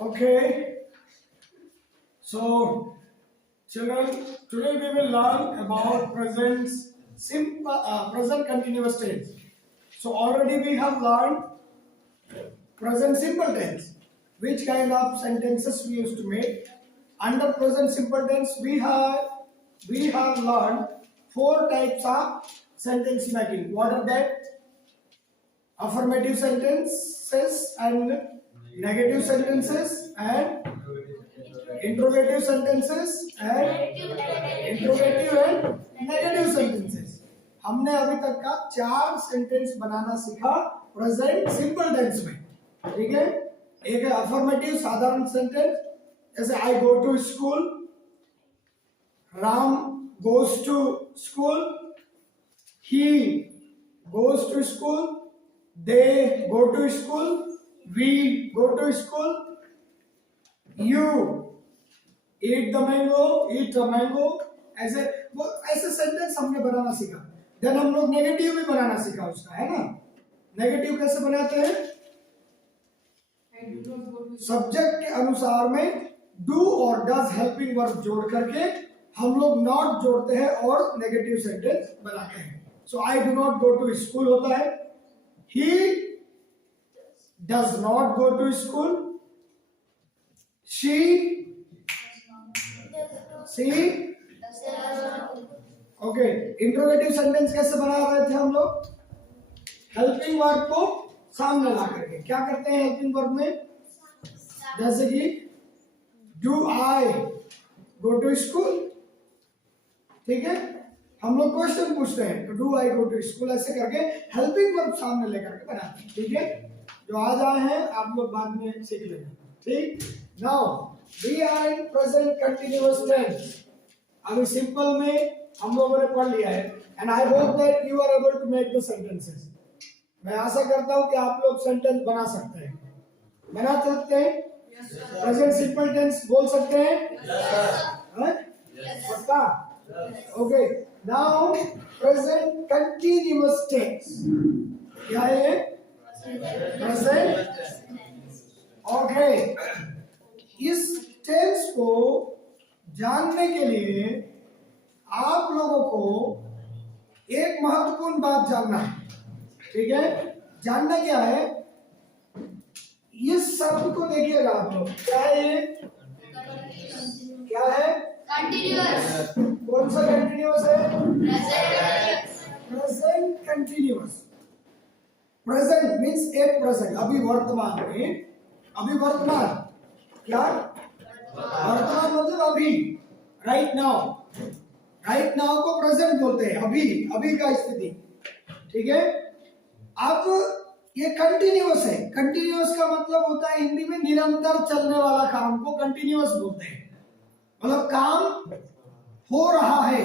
Okay, so children, today we will learn about present continuous tense. So already we have learned present simple tense. Which kind of sentences we used to make? Under present simple tense, we have learned four types of sentence making. What are that? Affirmative sentences and negative sentences and interrogative sentences and interrogative and negative sentences. हमने अभी तक का 4 sentence बनाना सीखा present simple tense में. ठीक है, एक है अफर्मेटिव साधारण सेंटेंस, जैसे I go to school, Ram goes to school, he goes to school, they go to school, we go to school, you eat the mango, eat the mango. ऐसे sentence हमने बनाना सीखा. देन हम लोग नेगेटिव भी बनाना सीखा उसका, है ना. नेगेटिव कैसे बनाते हैं? सब्जेक्ट के अनुसार में डू और डज हेल्पिंग वर्ब जोड़ करके हम लोग नॉट जोड़ते हैं और नेगेटिव सेंटेंस बनाते हैं. So I do not go to school होता है, he does not go to school, she okay. Interrogative sentence कैसे बना रहे थे हम लोग? हेल्पिंग वर्ब को सामने ला करके. क्या करते हैं हेल्पिंग वर्ब में? जैसे कि do I go to school. ठीक है, हम लोग क्वेश्चन पूछते हैं तो do I go to school, ऐसे करके हेल्पिंग वर्ब सामने लेकर के बनाते हैं. ठीक है, जो आज आए हैं आप लोग बाद में सीख लेना. ठीक, now we are in present continuous tense. अभी सिंपल में हम लोगों ने पढ़ लिया है and I hope that you are able to make the sentences. मैं आशा करता हूं कि आप लोग सेंटेंस बना सकते हैं. बना सकते हैं? प्रेजेंट सिंपल टेंस बोल सकते हैं? पक्का? Okay, now present continuous tense. क्या है? प्रेजेंट. ओके, इस टेंस को जानने के लिए आप लोगों को एक महत्वपूर्ण बात जानना है. ठीक है, जानना क्या है? इस शब्द को देखिएगा आप लोग. क्या है ये? क्या है? कंटिन्यूअस. कौन सा कंटिन्यूअस है? Present continuous. Present means at present, अभी वर्तमान में. अभी वर्तमान क्या? वर्तमान मतलब अभी, राइट नाउ. राइट नाउ को प्रेजेंट बोलते हैं, अभी, अभी का स्थिति. ठीक है, अब ये कंटिन्यूअस है. कंटिन्यूअस का मतलब होता है हिंदी में निरंतर चलने वाला काम को कंटिन्यूअस बोलते हैं. मतलब काम हो रहा है.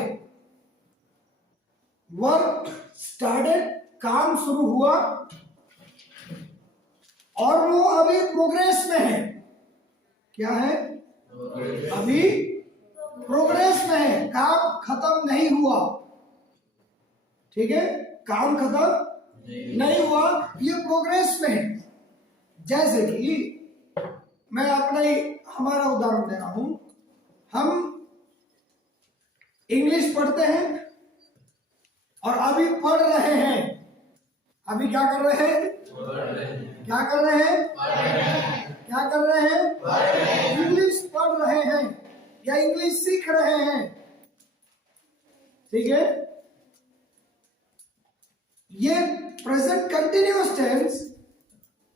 वर्क स्टार्टेड, काम शुरू हुआ और वो अभी प्रोग्रेस में है. क्या है? अभी प्रोग्रेस में है, काम खत्म नहीं हुआ. ठीक है, काम खत्म नहीं हुआ, ये प्रोग्रेस में है. जैसे कि मैं अपना ही हमारा उदाहरण दे रहा हूं. हम इंग्लिश पढ़ते हैं और अभी पढ़ रहे हैं. अभी क्या कर रहे हैं? क्या कर रहे हैं? क्या कर रहे हैं? इंग्लिश पढ़ रहे हैं या इंग्लिश सीख रहे हैं. ठीक है, ये प्रेजेंट कंटिन्यूअस टेंस.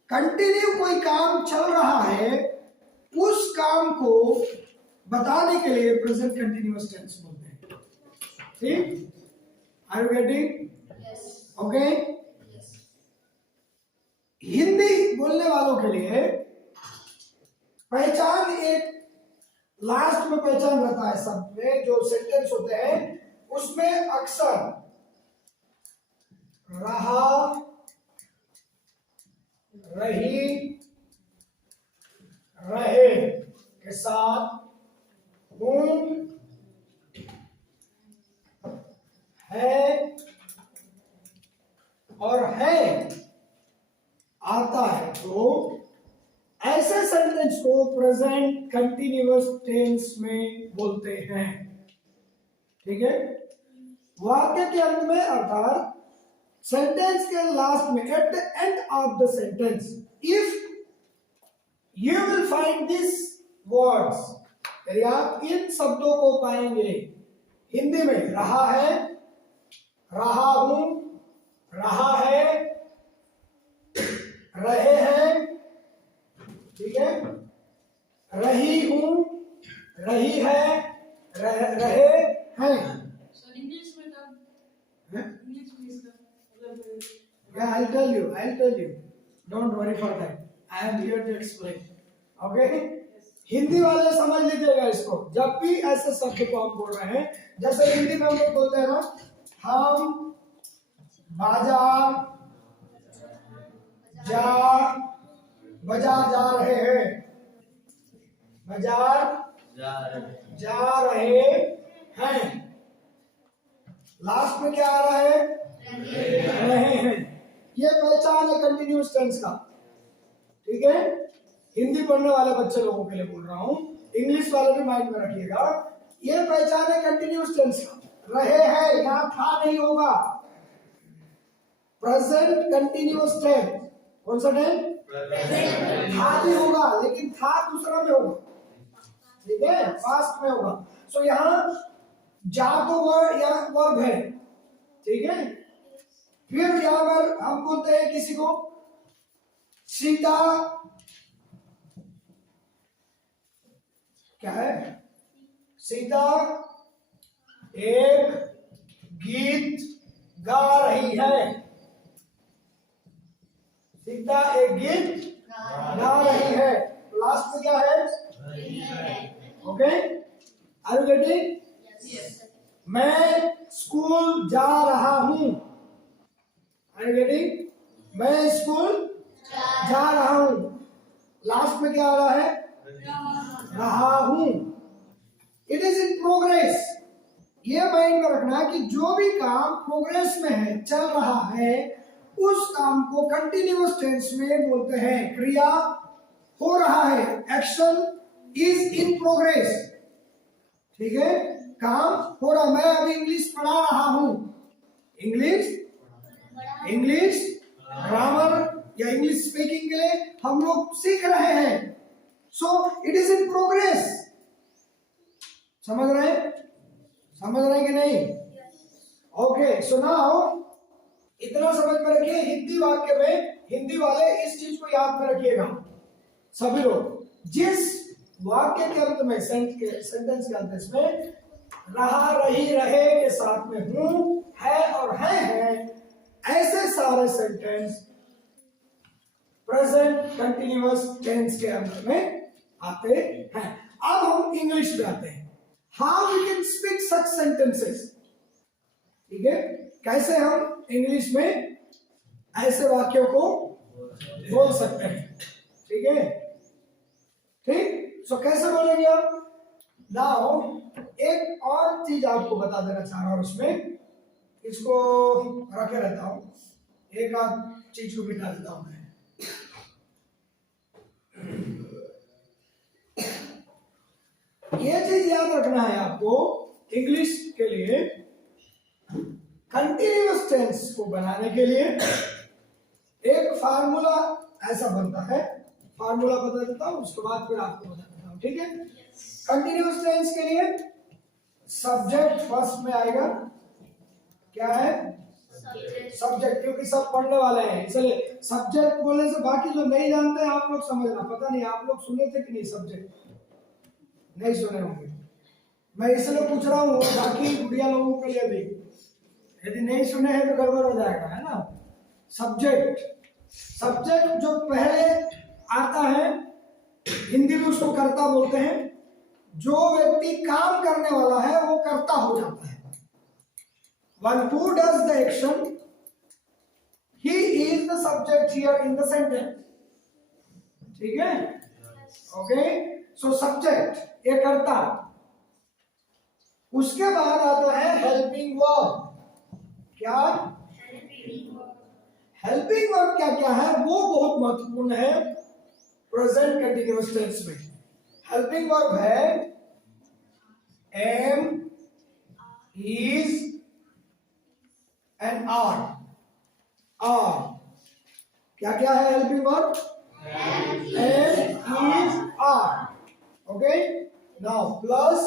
कंटिन्यू कोई काम चल रहा है, उस काम को बताने के लिए प्रेजेंट कंटिन्यूअस टेंस बोलते हैं. ठीक, are you getting? Okay. Hindi बोलने वालों के लिए पहचान, एक लास्ट में पहचान रहता है शब्द में. जो सेंटेंस होते हैं उसमें अक्सर रहा, रही, रहे के साथ हूं, है और है आता है. तो ऐसे सेंटेंस को प्रेजेंट कंटिन्यूअस टेंस में बोलते हैं। ठीक है, वाक्य के अंत में अर्थात सेंटेंस के लास्ट में, at the end of the sentence, if you will find this words, यदि आप इन शब्दों को पाएंगे हिंदी में, रहा है, रहा हूं, रहा है, रहे हैं, ठीक है, रही हूं, रही है, रहे हैं। इंग्लिश में कब, इंग्लिश में इसका मतलब Yeah, I'll tell you. Don't worry for that. I am here to explain. Okay? Hindi वाले समझ लीजिएगा इसको। जब भी ऐसे शब्द को हम बोल रहे हैं, जैसे हिंदी में हम लोग बोलते हैं ना, हम बाजार बाजार जा रहे हैं, बाजार जा रहे हैं, लास्ट में क्या आ रहा है, रहे हैं। ये पहचान है कंटिन्यूअस टेंस का। ठीक है, हिंदी पढ़ने वाले बच्चे लोगों के लिए बोल रहा हूं, इंग्लिश वाले भी माइंड में रखिएगा। ये पहचान है कंटिन्यूअस टेंस का। रहे हैं, यहां था नहीं होगा, प्रेजेंट कंटिन्यूअस टेंस। कौन सा टेंस? था नहीं होगा, लेकिन था दूसरा में होगा, ठीक है, पास्ट में होगा। सो यहाँ जा तो वर्ड या वर्ब है, ठीक है। फिर यहां पर हम बोलते हैं किसी को, सीता क्या है, सीता एक गीत गा रही है, सीता एक गीत गा रही है, लास्ट में क्या है, ओके, आर यू गेटिंग? मैं स्कूल जा रहा हूं, आर यू गेटिंग? मैं स्कूल जा रहा हूं, लास्ट में क्या आ रहा है, रहा हूं। It is in progress. ये माइंड में रखना कि जो भी काम प्रोग्रेस में है, चल रहा है, उस काम को कंटिन्यूअस टेंस में बोलते हैं। क्रिया हो रहा है, एक्शन इज इन प्रोग्रेस, ठीक है, काम हो रहा। मैं अभी इंग्लिश पढ़ा रहा हूं, इंग्लिश ग्रामर या इंग्लिश स्पीकिंग के लिए हम लोग सीख रहे हैं। So it is in progress. समझ रहे हैं कि नहीं? ओके, सो नाउ इतना समझ में रखिए, हिंदी वाक्य में हिंदी वाले इस चीज को याद में रखिएगा सभी लोग। जिस वाक्य के अंत में, सेंटेंस के अंत में रहा, रही, रहे के साथ में हूं, है और हैं, ऐसे सारे सेंटेंस प्रेजेंट कंटिन्यूअस टेंस के अंदर में आते हैं। अब हम इंग्लिश में आते हैं। How we can speak such sentences, ठीक है, कैसे हम इंग्लिश में ऐसे वाक्यों को बोल सकते हैं, ठीक है, ठीक। सो कैसे बोलेंगे आप? नाउ एक और चीज आपको बता देना चाह रहा हूं, इसमें इसको रखे रहता हूं, एक आध चीज को मिटा देता हूं मैं। ये चीज याद रखना है आपको इंग्लिश के लिए, कंटिन्यूअस टेंस को बनाने के लिए एक फार्मूला ऐसा बनता है। फार्मूला बता देता हूं, उसके बाद फिर आपको बता देता हूं, ठीक है। कंटिन्यूअस टेंस के लिए सब्जेक्ट फर्स्ट में आएगा। क्या है? सब्जेक्ट, क्योंकि सब पढ़ने वाले हैं, इसलिए सब्जेक्ट बोलने से बाकी जो नहीं जानते हैं आप लोग समझना। पता नहीं आप लोग सुने थे कि नहीं, सब्जेक्ट नहीं सुने होंगे, मैं इसलिए पूछ रहा हूँ, बाकी गुड़िया लोगों के लिए भी, यदि नहीं सुने हैं तो गड़बड़ हो जाएगा, है ना। सब्जेक्ट जो पहले आता है, हिंदी में उसको कर्ता बोलते हैं। जो व्यक्ति काम करने वाला है वो कर्ता हो जाता है। One who does the action, he is the subject here in the sentence, ठीक है, ओके। सो सब्जेक्ट ये कर्ता, उसके बाद आता है हेल्पिंग वर्ब। क्या? हेल्पिंग वर्ब क्या क्या है वो बहुत महत्वपूर्ण है। प्रेजेंट कंटिन्यूअस टेंस में हेल्पिंग वर्ब है एम, इज एंड आर। क्या क्या है helping verb? Am, is, are. Okay, now plus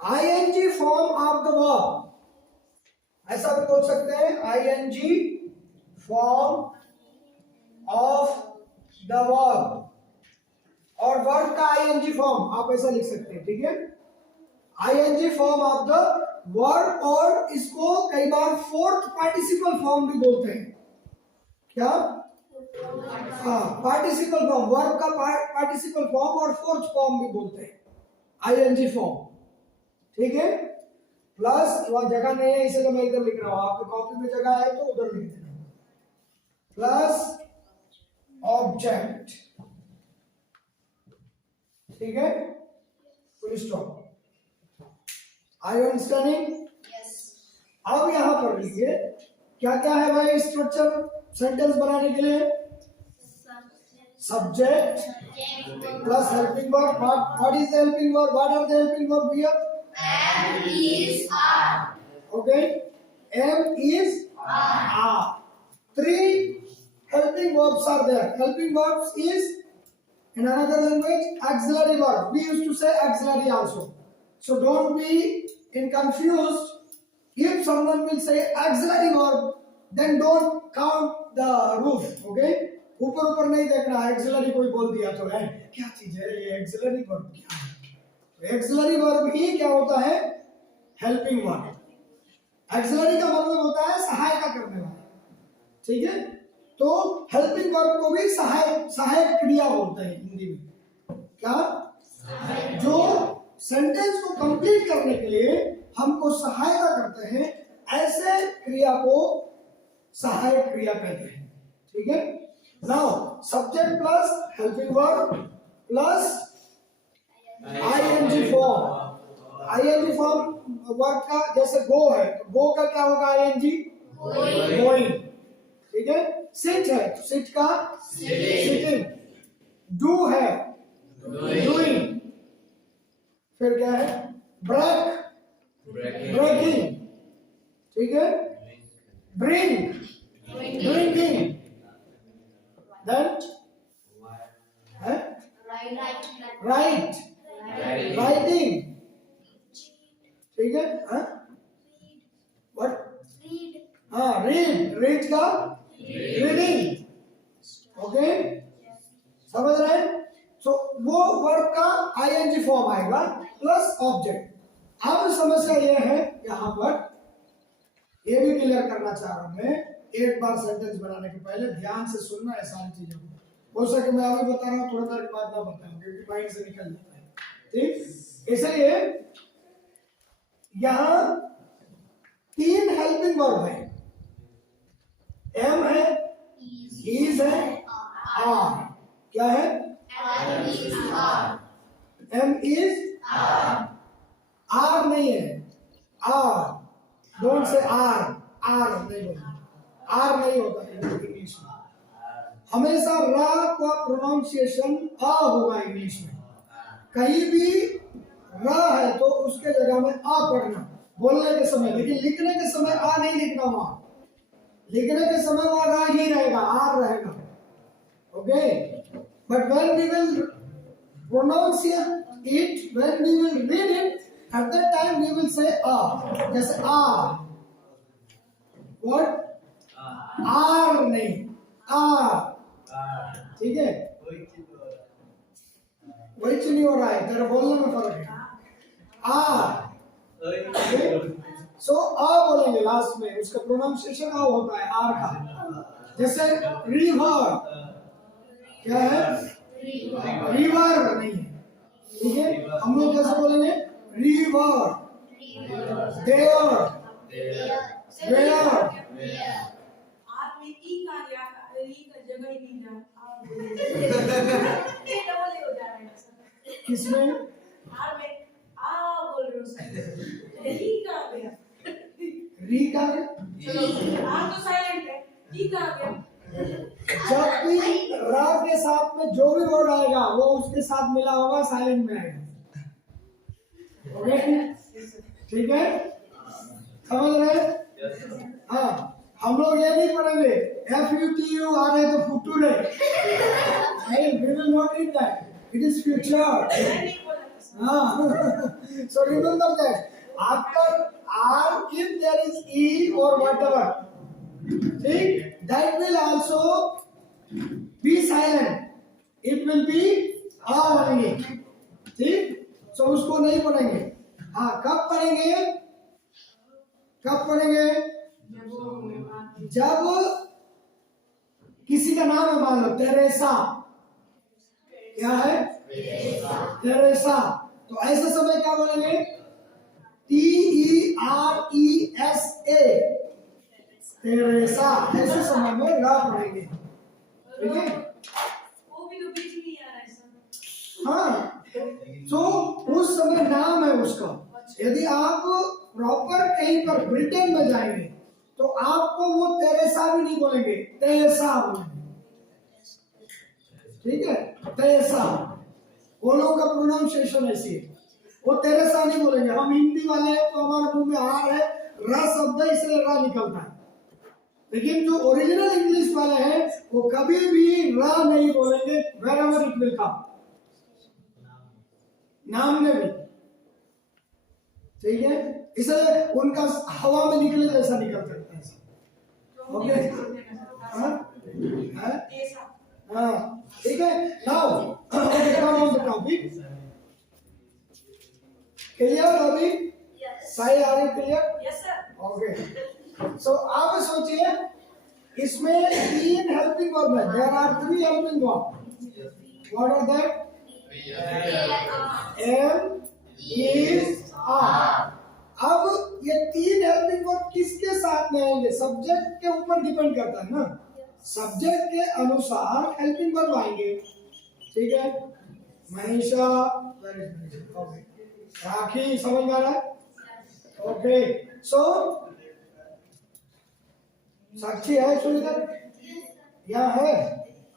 ING form of the verb. ऐसा भी बोल सकते हैं ING form of the verb, और वर्ब का आईएनजी फॉर्म आप ऐसा लिख सकते हैं, ठीक है। ING form of the verb, और इसको कई बार फोर्थ पार्टिसिपल फॉर्म भी बोलते हैं। क्या? हाँ, पार्टिसिपल फॉर्म, वर्ब का पार्टिसिपल फॉर्म और फोर्थ फॉर्म भी बोलते हैं आईएनजी फॉर्म, ठीक है। प्लस वहां जगह नहीं है इसलिए मैं इधर लिख रहा हूं, आपकी कॉपी में जगह है तो उधर लिख देना। प्लस ऑब्जेक्ट, ठीक है, full stop. Are you understanding? Yes. अब यहां पर लिखिए क्या क्या है भाई स्ट्रक्चर सेंटेंस बनाने के लिए। Subject plus helping verb. What is the helping verb? What are the helping verb here? Am, is, are. Okay, M is are. Three helping verbs are there. Helping verbs is in another language auxiliary verb. We used to say auxiliary also. So don't be confused. If someone will say auxiliary verb, then don't count the roof. Okay? ऊपर ऊपर नहीं देखना auxiliary कोई बोल दिया तो है क्या चीज है ये auxiliary verb क्या है? auxiliary verb ही क्या होता है? helping verb. एक्सिलरी का मतलब होता है सहायता करने वाला, ठीक है। तो हेल्पिंग वर्ब को भी सहायक क्रिया बोलते हैं हिंदी में। क्या? जो सेंटेंस को कंप्लीट करने के लिए हमको सहायता करते हैं, ऐसे क्रिया को सहायक क्रिया कहते हैं, ठीक है। Now subject plus helping verb plus ING form. ING form verb का जैसे गो है तो गो का क्या होगा? आईएनजी गोइंग, ठीक है। सिट है तो सिट का सिटिंग। डू है डूइंग। फिर क्या है? ब्रेकिंग, ठीक है। Bring drinking. Then write writing, ठीक है। हाँ रीड का रीडिंग, ओके, समझ रहे हैं। सो वो वर्ब का आईएनजी फॉर्म आएगा प्लस ऑब्जेक्ट। अब समस्या ये है यहाँ पर, ये भी क्लियर करना चाह रहा हूं मैं, एक बार सेंटेंस बनाने के पहले ध्यान से सुनना है सारी चीजों को। हो सके मैं अभी बता रहा हूँ, थोड़ा देर के बाद ना बताऊं क्योंकि माइंड से निकल जाता है, ठीक। इसलिए यहां तीन हेल्पिंग वर्ब है, एम है, इज है, आर। क्या है? एम इज आर नहीं है, are. Don't say are, are नहीं बोलना, आर नहीं होता इंग्लिश में। हमेशा रा का प्रोनाउंसिएशन आ होगा इंग्लिश में। कहीं भी रा है तो उसके जगह में आ पढ़ना बोलने के समय, लेकिन लिखने के समय आ नहीं लिखना। वहां लिखने के समय वहां रा ही रहेगा, आर रहेगा, okay. But when we will pronounce it, when we will read it, at that time we will say आ, जैसे आ। व्हाट? आर नहीं, आर, ठीक है। वही चीज नहीं हो रहा है, तेरा बोलने में फर्क है। आ, सो आ बोलेंगे लास्ट में, उसका प्रोनाउंसिएशन आ होता है आर का। जैसे रिवर, क्या है? रिवर नहीं है, ठीक है। हम लोग कैसे बोलेंगे? River, there, where. आप में ई का या ई का जगह ही नहीं जा, आप ये डबल हो जा रहा है सर। किसमें? आर में आ बोल रहे हो सर, ई का आ गया, री का है? चलो आर तो साइलेंट है, ई का आ गया। जब जो भी वर्ड आएगा वो उसके साथ मिला होगा, साइलेंट में आएगा। ओके, ठीक है, समझ रहे? हाँ, हम लोग ये नहीं पढ़ेंगे FUTU आ रहे तो फुटू रहे, we will not read that, it is future. So remember that after R, if there is E or whatever, see, that will also be silent, it will be A only. See, so उसको नहीं पढ़ेंगे। हाँ, कब पढ़ेंगे? कब पढ़ेंगे? जब किसी का नाम है, मान लो तेरेसा, क्या है? तेरेसा, तो ऐसे समय क्या बोलेंगे? TERESA, तेरेसा, ऐसे समय में रा पढ़ेंगे, ठीक है? वो भी तो बीच में ही आ रहा है सर। हाँ, तो उस समय नाम है उसका। यदि आप प्रॉपर कहीं पर ब्रिटेन में जाएंगे तो आपको वो तेरेसा भी नहीं बोलेंगे, तेरेसा बोलेंगे, ठीक है? तेरेसा, वो लोगों का प्रोनाउंसिएशन ऐसी है, वो तेरेसा नहीं बोलेंगे। हम हिंदी वाले हैं तो हमारे मुंह में आर है, र शब्द है, इसलिए रा निकलता है, लेकिन जो ओरिजिनल इंग्लिश वाले हैं वो कभी भी रा नहीं बोलेंगे, wherever it will come, नाम में भी, ठीक है? इसलिए उनका हवा में निकले जैसा निकल सकता है, ओके? हाँ, ठीक है। Now come on the topic, clear अभी? Sai are you clear? Yes sir. Okay, so आप सोचिए इसमें 3 हेल्पिंग वर्ब है, there are 3 helping verb, what are that? Am, is, are. अब ये 3 हेल्पिंग वर्ब किसके साथ में आएंगे? सब्जेक्ट के ऊपर डिपेंड करता है ना, सब्जेक्ट के अनुसार हेल्पिंग वर्ब आएंगे, ठीक है? मनीषा, ओके, राखी, समझ में आ रहा है? ओके, सो साक्षी है सुनिधर, यहाँ है?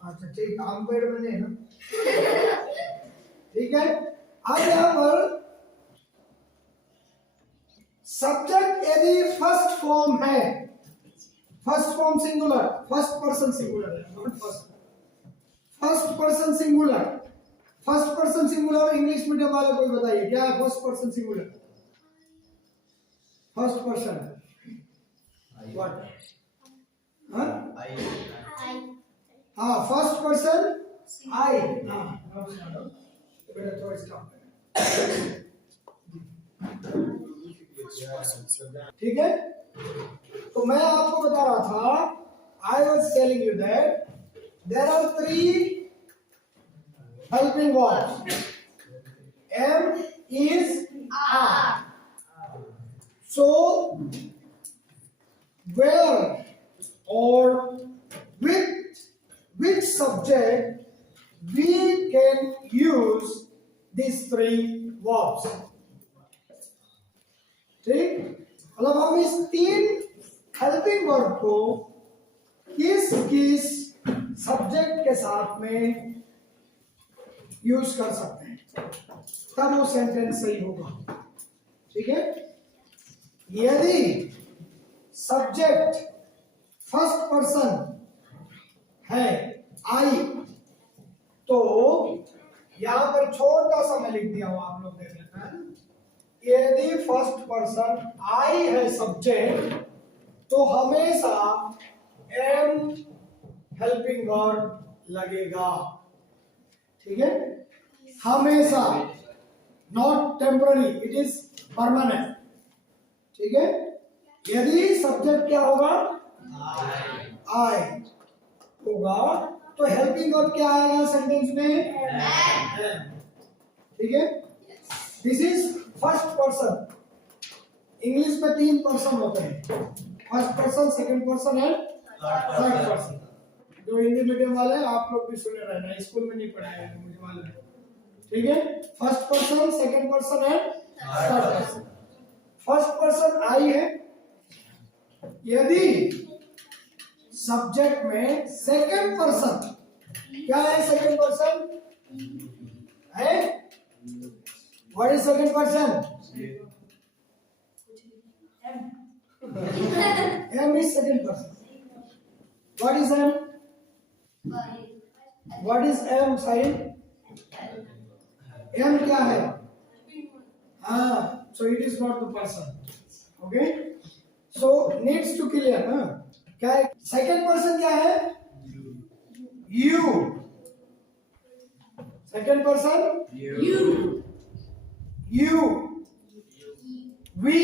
अच्छा ठीक, आम पेड़ में नहीं है ना, ठीक है? अब यहाँ पर सब्जेक्ट यदि फर्स्ट फॉर्म है, first form singular, first person singular है, not first person singular, first person singular English medium वाले कोई बताइए क्या है first person singular? First person what? हाँ, फर्स्ट पर्सन आई, हाँ, बेटा थोड़ा स्टॉप, ठीक है? तो मैं आपको बता रहा था, I was telling you that there are 3 helping verbs, M, is, are. So where or with which subject we can use these 3 verbs? ठीक, मतलब हम इस 3 हेल्पिंग वर्ब को किस किस सब्जेक्ट के साथ में यूज कर सकते हैं, तब वो सेंटेंस सही होगा, ठीक है? यदि सब्जेक्ट फर्स्ट पर्सन है आई, तो यहां पर छोटा सा मैं लिख दिया हूं, आप लोग देख लेते हैं। यदि फर्स्ट पर्सन आई है सब्जेक्ट, तो हमेशा एम हेल्पिंग वर्ब लगेगा, ठीक है? हमेशा, not temporary, it is permanent, ठीक है? यदि सब्जेक्ट क्या होगा? आई होगा, तो हेल्पिंग वर्ब क्या आएगा सेंटेंस में? ठीक है? This is first person. English में 3 पर्सन होते हैं, first person, second person and third person. जो हिंदी मीडियम वाले हैं आप लोग भी सुने रहना, स्कूल में नहीं पढ़ाया है, मुझे मालूम है, ठीक है? First person, second person and third person. First person आई है, यदि सब्जेक्ट में सेकंड पर्सन क्या है? सेकंड सेकंड पर्सन है? What is second person? M is second person. What is M? What is M sign? M क्या है? हाँ, so it is not the person. Okay? So needs to clear, हाँ? क्या है? Second person क्या है? You. Second person? You. We.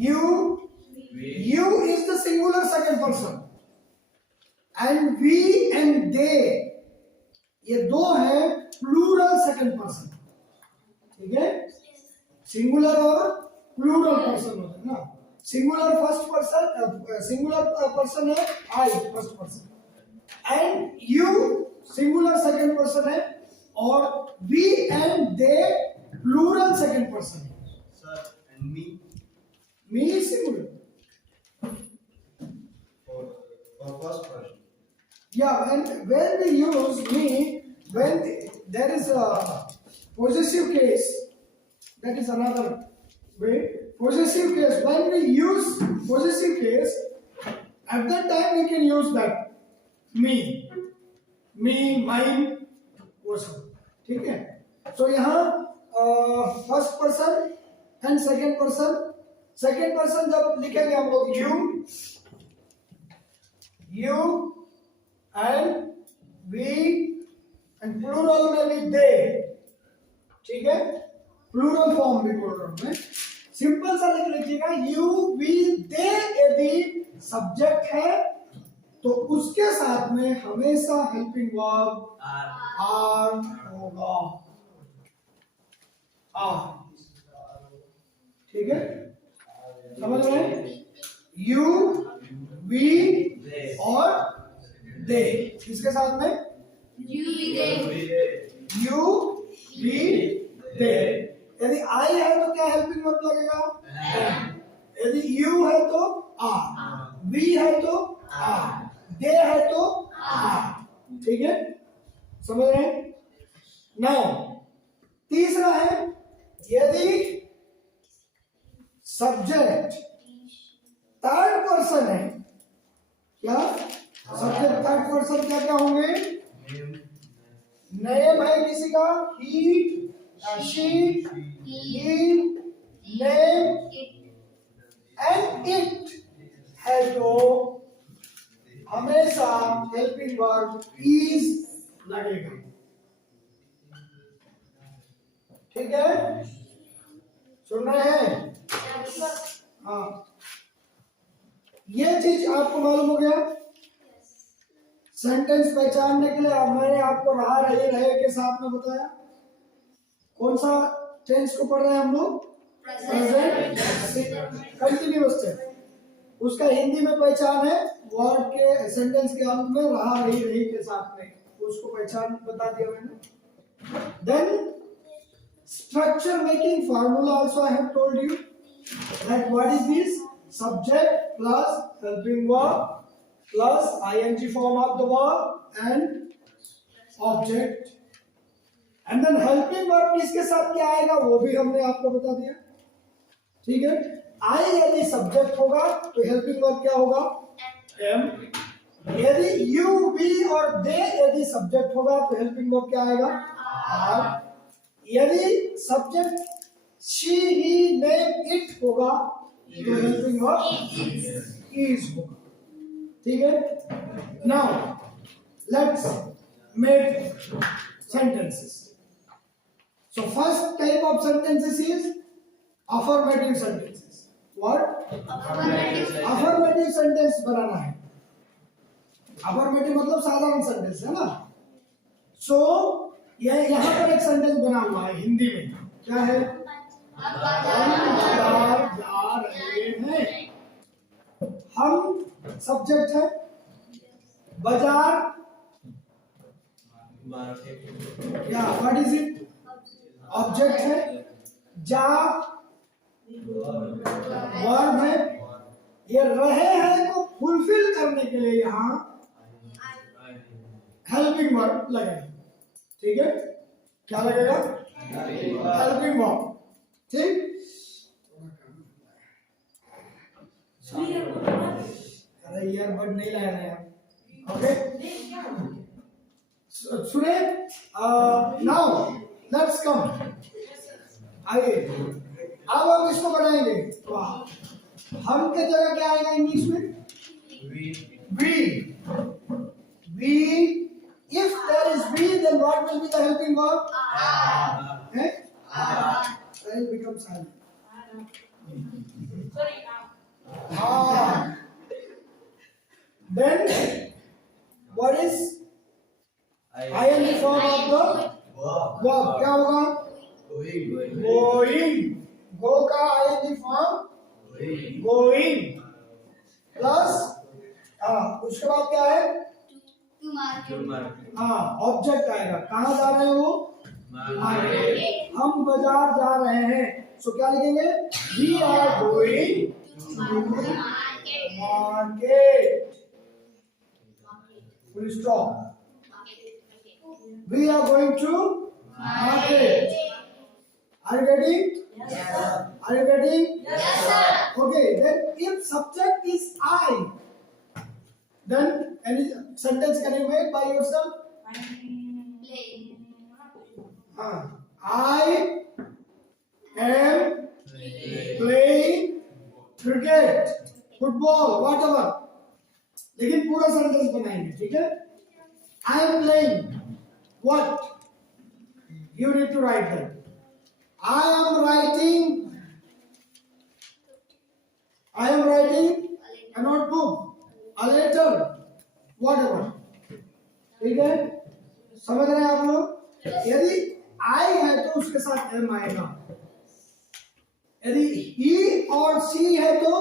You is the singular second person. And we and they, ये दो है प्लूरल सेकंड पर्सन. ठीक है? सिंगुलर और प्लूरल पर्सन होता है ना. Singular first person, singular person है I first person, and you singular second person है, और we and they plural second person है. Sir, and me मी इज सिंगुलर. for first person. Yeah, when we use me, when there is a possessive case, that is another way. Possessive case, when we use possessive case, at that time we can use that me, mine, वो सब. ठीक है? So यहाँ first person and second person. Second person जब लिखेंगे हम लोग you and we and plural में भी they. ठीक है? प्लूरल फॉर्म भी बोल रहा हूं मैं. सिंपल सा लिख लीजिएगा. यू वी दे यदि सब्जेक्ट है तो उसके साथ में हमेशा हेल्पिंग वर्ब आर होगा. आर. ठीक है? समझ रहे हैं? यू वी और दे किसके साथ में? यू वी दे. यदि आई है तो क्या हेल्पिंग वर्ब लगेगा? यदि यू है तो आर, वी है तो आर, दे है तो आर. ठीक है? समझ रहे हैं? नाउ तीसरा है, यदि सब्जेक्ट थर्ड पर्सन है. क्या सब्जेक्ट थर्ड पर्सन क्या क्या होंगे? नेम है किसी का, he, she, he, name and it है तो हमेशा हेल्पिंग वर्ब इज लगेगा. ठीक है? सुन रहे हैं? हाँ, ये चीज आपको मालूम हो गया. सेंटेंस पहचानने के लिए अब मैंने आपको रहे के साथ में बताया. कौन सा टेंस को पढ़ रहे हैं हम लोग? Present continuous tense. उसका हिंदी में पहचान है वर्ड के सेंटेंस के अंत में रही के साथ में. उसको पहचान बता दिया मैंने. Then structure making formula also I have told you that what is this? Subject plus helping verb plus ing form of the verb and object. And then helping verb किसके साथ क्या आएगा वो भी हमने आपको बता दिया. ठीक है? I यदि सब्जेक्ट होगा तो हेल्पिंग वर्ब क्या होगा? M. यदि you, we और they यदि सब्जेक्ट होगा तो हेल्पिंग वर्ब क्या आएगा? R. यदि subject she, he, name, it होगा तो हेल्पिंग वर्ब is होगा. ठीक है? Now let's make sentences. So first type of sentences is affirmative sentences. What? Affirmative sentence बनाना है. Affirmative मतलब साधारण सेंटेंस है ना. So यहाँ पर एक सेंटेंस बना हुआ है हिंदी में. क्या है? हम बाजार जा रहे हैं. हम सब्जेक्ट है, बाजार क्या व्हाट इज इट? ऑब्जेक्ट है, जा वर्ब है. ये रहे हैं को फुलफिल करने के लिए यहाँ हेल्पिंग वर्ब लगेगा, ठीक है? क्या लगेगा? हेल्पिंग वर्ब, ठीक? अरे ईयरबड नहीं लाया ना यार, ओके? सुने, नाउ लेट्स कम, आइए, अब हम इसको बनाएंगे। वाह, हम के जगह क्या आएगा इंग्लिश में? We. If there is we, then what will be the helping verb? Eh? Then it becomes silent. Then what is ing form of the verb? क्या होगा? Going. Go का ing form going plus उसके बाद क्या है? Object आएगा। कहाँ जा रहे हैं वो? हम बाजार जा रहे हैं, सो क्या लिखेंगे? We are going to market. Full stop. We are going to market. Are you getting? Yes, sir. Are you getting? Yes, sir. Okay, then if subject is I, then any sentence can you make by yourself? I am playing cricket, football, whatever. लेकिन पूरा sentence बनाएंगे, ठीक है? I am playing what? You need to write that. I am writing a notebook, a letter, whatever. ठीक है? समझ रहे हैं आप लोग? यदि I है तो उसके साथ M आएगा। यदि he और she है तो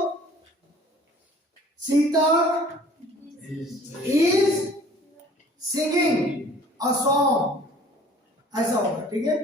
Sita is singing a song, ऐसा होगा, ठीक है?